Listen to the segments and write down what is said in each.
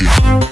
Rock it.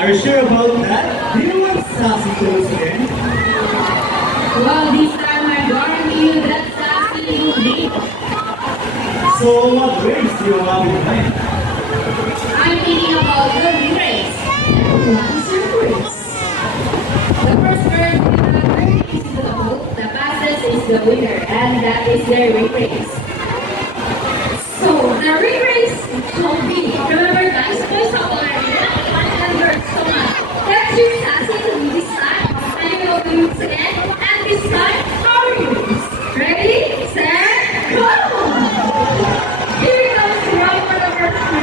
Are you sure about that? Do you want sassy clothes again? Well, this time I guarantee you that sassy will be. So what race do you have in mind? I'm thinking about the ring race. What is your race? The first person in the ring is the boat, the fastest is the winner, and that is their ring race. So, the ring race will be. Remember guys, please have already. So much. Let's use sassy to be this time. And you will do it again. And this time, our rings. Ready, set, go! Here comes the round for the first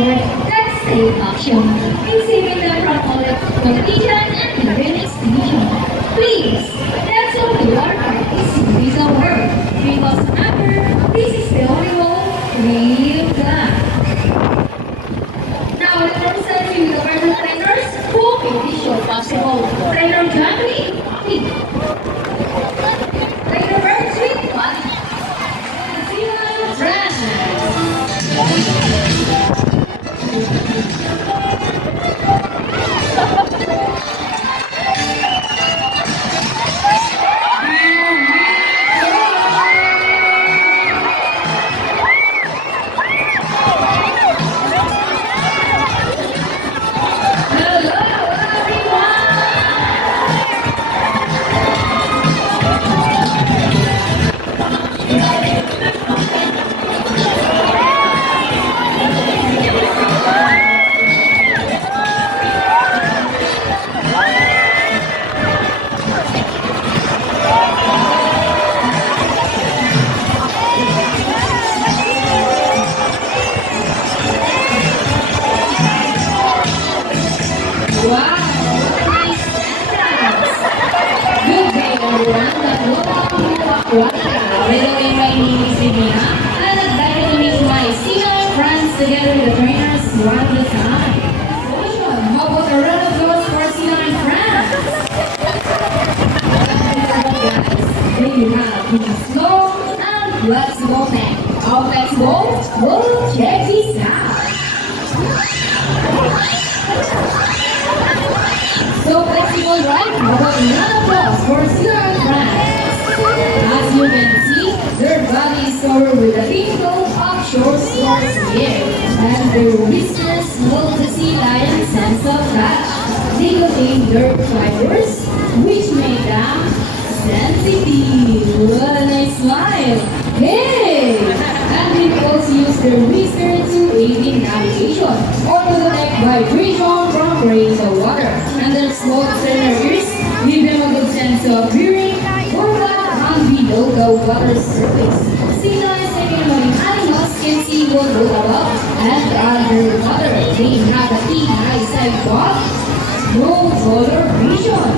effort, let's take action in saving them from all the competition and even extinction. Please, let's all do our part in saving the world. Because remember, this is the only role we've done. Now, let's present to you the personal trainers who made this show possible. Trainer John Lee, Trainer Bird Sweet One, and Silan Brand. Wow, nice entrance! Good day everyone, welcome to Aquatica. By the way, my name is Divina, and I'd like to meet my senior friends together with the trainers one at a time. Ocean, how about a round of applause for senior friends? Then you have the slow and flexible neck. How flexible? Well, check this out. So flexible, right? How about another applause for Silan Friends? As you can see, their body is covered with a wrinkle of short swords here, and their whiskers hold the sea lion's sense of touch. They contain dirt fibers, which make them sensitive. What a nice smile! Hey! And they also use their whiskers to aid in navigation or to detect vibration from rain or water. And their small trainer ears give them a good sense of hearing or what and below the water surface. Sea lions and marine animals can see what goes above and underwater. They have a keen eyesight but no color vision.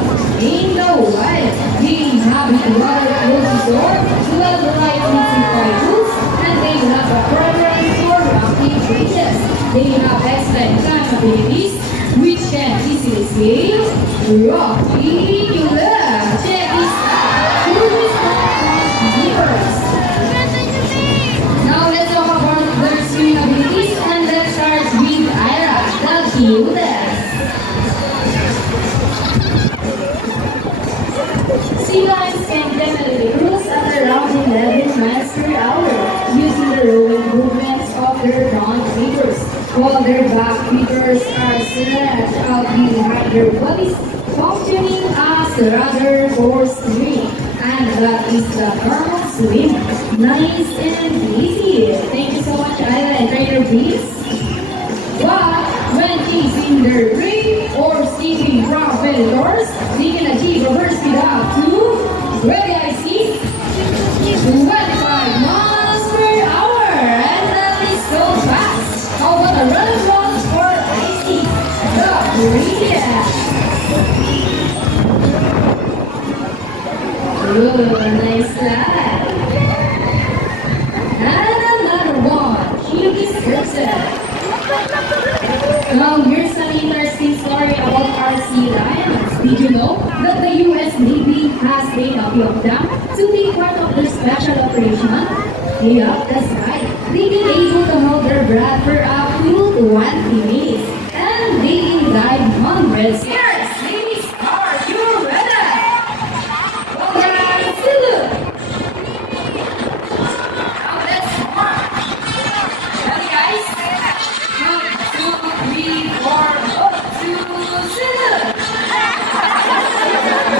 In the wild, they inhabit water close to shore, dwell right between roots, and they have a preference for rocky beaches. They have excellent climb abilities, which can easily scale rocky cliffs. Check this out. Tourists from rivers. Now let's talk about their swimming abilities, and let's start with Ira, the cutest. Sea lions can definitely cruise at around 11 miles per hour using the rowing movements of their front fingers, while their back fingers are stretched out behind their bodies, functioning as rudder for swimming. And that is the normal swim. Nice and easy. Thank you so much, Ida and Trainer Beast. But when chasing their prey or escaping from predators, they can achieve reverse speed up to, ready I see, 25 miles per hour. And that is so fast. How about a run across for Icy, the Brilliant? Ooh, nice slide. And another one. She deserves it. Now, here's an interesting story about our sea lions. Did you know that the U.S. Navy has made a few of them to be part of their special operation? Yeah, that's right. They've been able to hold their breath for up to 20 minutes. And they can dive hundreds. Yes, ladies, are you ready? Well, guys, salute. Now, let's march. Ready, guys? 1, 2, 3, 4, up to salute.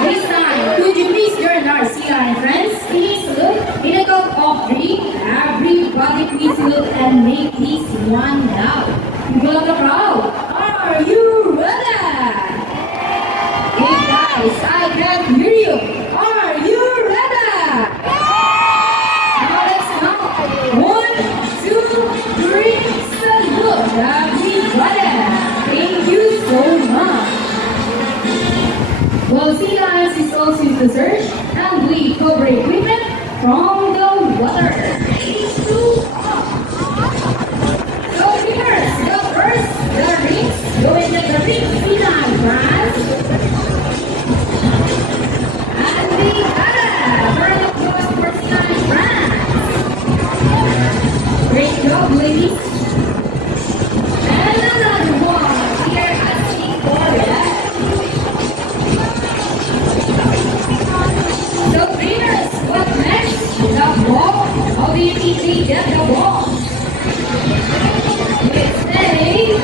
This time, could you please join our sea lion friends? Please salute in a count of 3. Everybody please salute and make this one loud. People of the crowd, are you ready? Hey guys, I can't hear you. Are you ready? Now let's count. 1, 2, 3, salute. from the water. Race to up. So winners, the first, the rings, going to the rings final, France. And the other, round of applause for Sinai, France. Great job, ladies. And another one here at Victoria. So winners, what next? The ball. How do you think they get the ball? Let's say,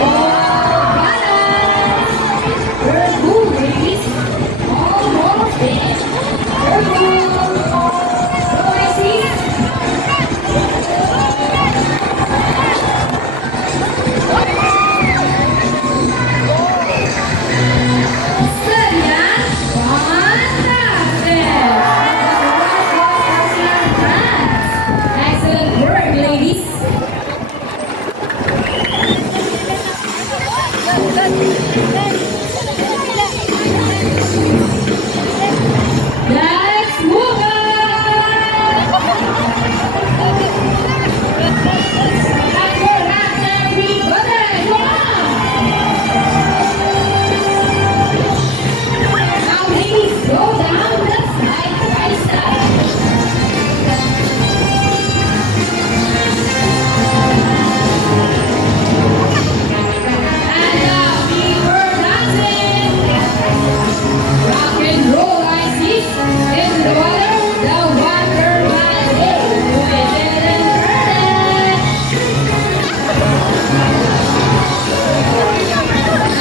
oh, balance. Very good, ladies. Almost there. Very good. So I see. Serian, fantastic. Excellent work, ladies. Let's move on. Clap your hands, everybody. Come on. Now, ladies, go down the side by side. And now we were dancing. Rock and roll, I see. Into the water, the water ballet. Twist it and turn it.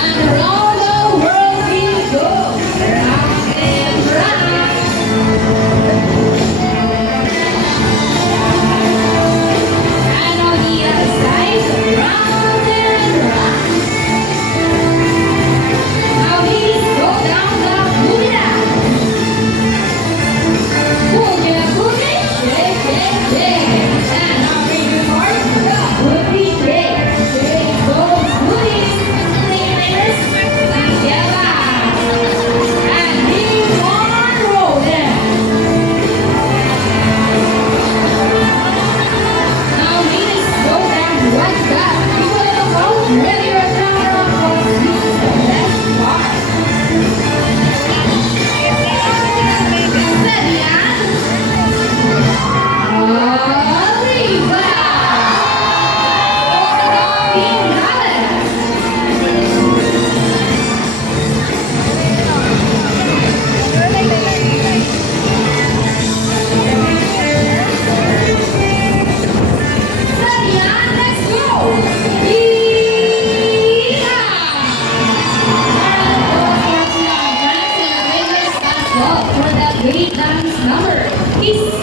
And around the world we go. Rock and rock. And on the other side, round and rock. Now ladies, go down the boogie. Boogie, boogie, shake, shake, shake. And our favorite part, the boogie shake. Shake those booties, singers, together. And keep on rolling. Now ladies, go down one step. People in the crowd, ready your camera for the next part. Serian, arriba. Finale. Serian, let's go. For that great dance number. Peace.